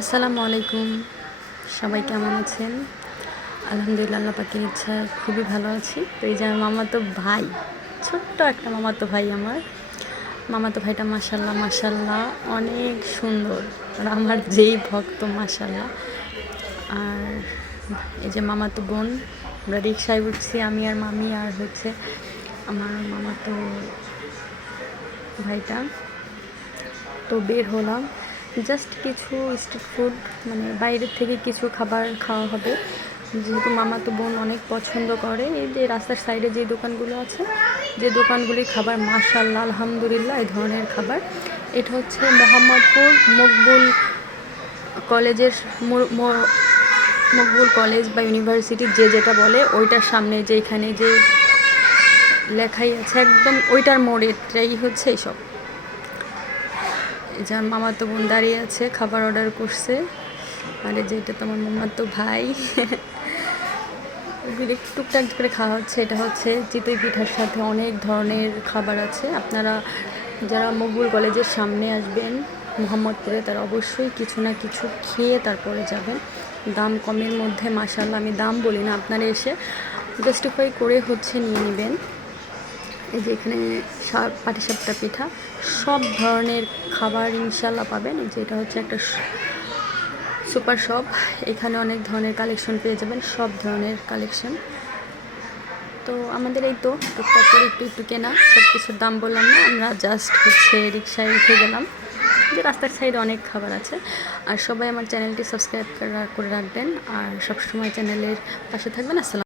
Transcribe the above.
আসসালামু আলাইকুম। সবাই কেমন আছেন? আলহামদুলিল্লাহ আল্লাহ পাকের ইচ্ছায় খুবই ভালো আছি। তো এই যে আমার মামাতো ভাই, ছোট্ট একটা মামাতো ভাই আমার। মামাতো ভাইটা মাশাআল্লাহ মাশাআল্লাহ অনেক সুন্দর। আর আমার যেই ভক্ত মাশাআল্লাহ। আর এই যে মামাতো বোন, আমরা রিকশায় উঠছি আমি আর মামি আর হচ্ছে আমার মামাতো ভাইটা। তো বের হলাম, জাস্ট কিছু স্ট্রিট ফুড মানে বাইরের থেকে কিছু খাবার খাওয়া হবে, যেহেতু মামাতো বোন অনেক পছন্দ করে। এই যে রাস্তার সাইডে যে দোকানগুলো আছে, যে দোকানগুলির খাবার মাশাআল্লাহ আলহামদুলিল্লাহ এই ধরনের খাবার। এটা হচ্ছে মোহাম্মদপুর মকবুল কলেজের মকবুল কলেজ বা ইউনিভার্সিটি যে যেটা বলে ওইটার সামনে যেখানে যে লেখাই আছে একদম ওইটার মোড়েটাই হচ্ছে এইসব। এই যে আমার মামাতো বোন দাঁড়িয়ে আছে, খাবার অর্ডার করছে। আর এই যে এটা তোমার মামাতো ভাই। টুকটাক করে খাওয়া হচ্ছে। এটা হচ্ছে চিতই পিঠার সাথে অনেক ধরনের খাবার আছে। আপনারা যারা মকবুল কলেজের সামনে আসবেন মোহাম্মদপুরে, তারা অবশ্যই কিছু না কিছু খেয়ে তারপরে যাবেন। দাম কমের মধ্যে মাশাআল্লাহ, আমি দাম বলি না, আপনারা এসে জাস্টিফাই করে হচ্ছে নিয়ে নেবেন। এই যে এখানে পাটিসাপটা পিঠা, সব ধরনের খাবার ইনশাল্লাহ পাবেন। এই যে এটা হচ্ছে একটা সুপার শপ, এখানে অনেক ধরনের কালেকশন পেয়ে যাবেন, সব ধরনের কালেকশন। তো আমাদের এই তো টুকটাক করে একটু একটু কেনা, সব কিছুর দাম বললাম না, আমরা জাস্ট হচ্ছে রিক্সায় উঠে গেলাম। যে রাস্তার সাইডে অনেক খাবার আছে। আর সবাই আমার চ্যানেলটি সাবস্ক্রাইব করে রাখবেন আর সবসময় চ্যানেলের পাশে থাকবেন। আসসালাম।